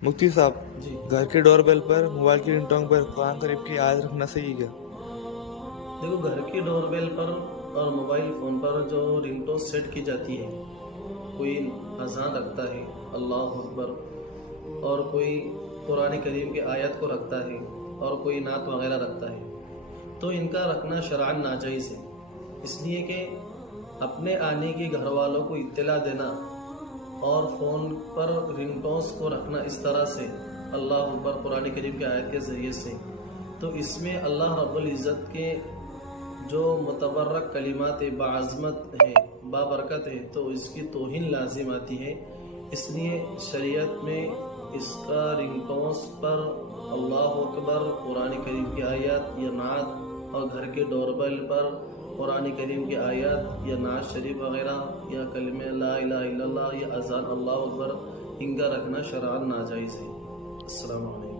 मुफ्ती साहब, जी घर के डोरबेल पर, मोबाइल की रिंगटोन पर कुरान शरीफ की आयत रखना सही है क्या? देखो, घर की डोरबेल पर और मोबाइल फ़ोन पर जो रिंगटोन सेट की जाती है, कोई अज़ान रखता है अल्लाह अकबर, और कोई कुरान करीम की आयत को रखता है, और कोई नात वगैरह रखता है, तो इनका रखना शरअन नाजायज़ है। इसलिए कि अपने आने की घर वालों को इत्तला देना और फ़ोन पर रिंगटोन्स को रखना इस तरह से अल्लाह अकबर कुरान करीम की आयत के ज़रिए से, तो इसमें अल्लाह रब्बुल इज़्ज़त के जो मुतबर्रक कलिमात बाज़मत है, बाबरकत है, तो इसकी तौहीन लाजिम आती है। इसलिए शरीयत में इसका रिंगटोन्स पर अल्लाह अकबर कुरान करीम की आयत या नात, और घर के डोरबेल पर कुरान करीम की आयत या नात शरीफ वगैरह या कलमे ला इलाहा इल्लल्लाह या अज़ान अल्लाह अकबर, इनका रखना शरअन नाजायज़ है। अस्सलामु अलैकुम।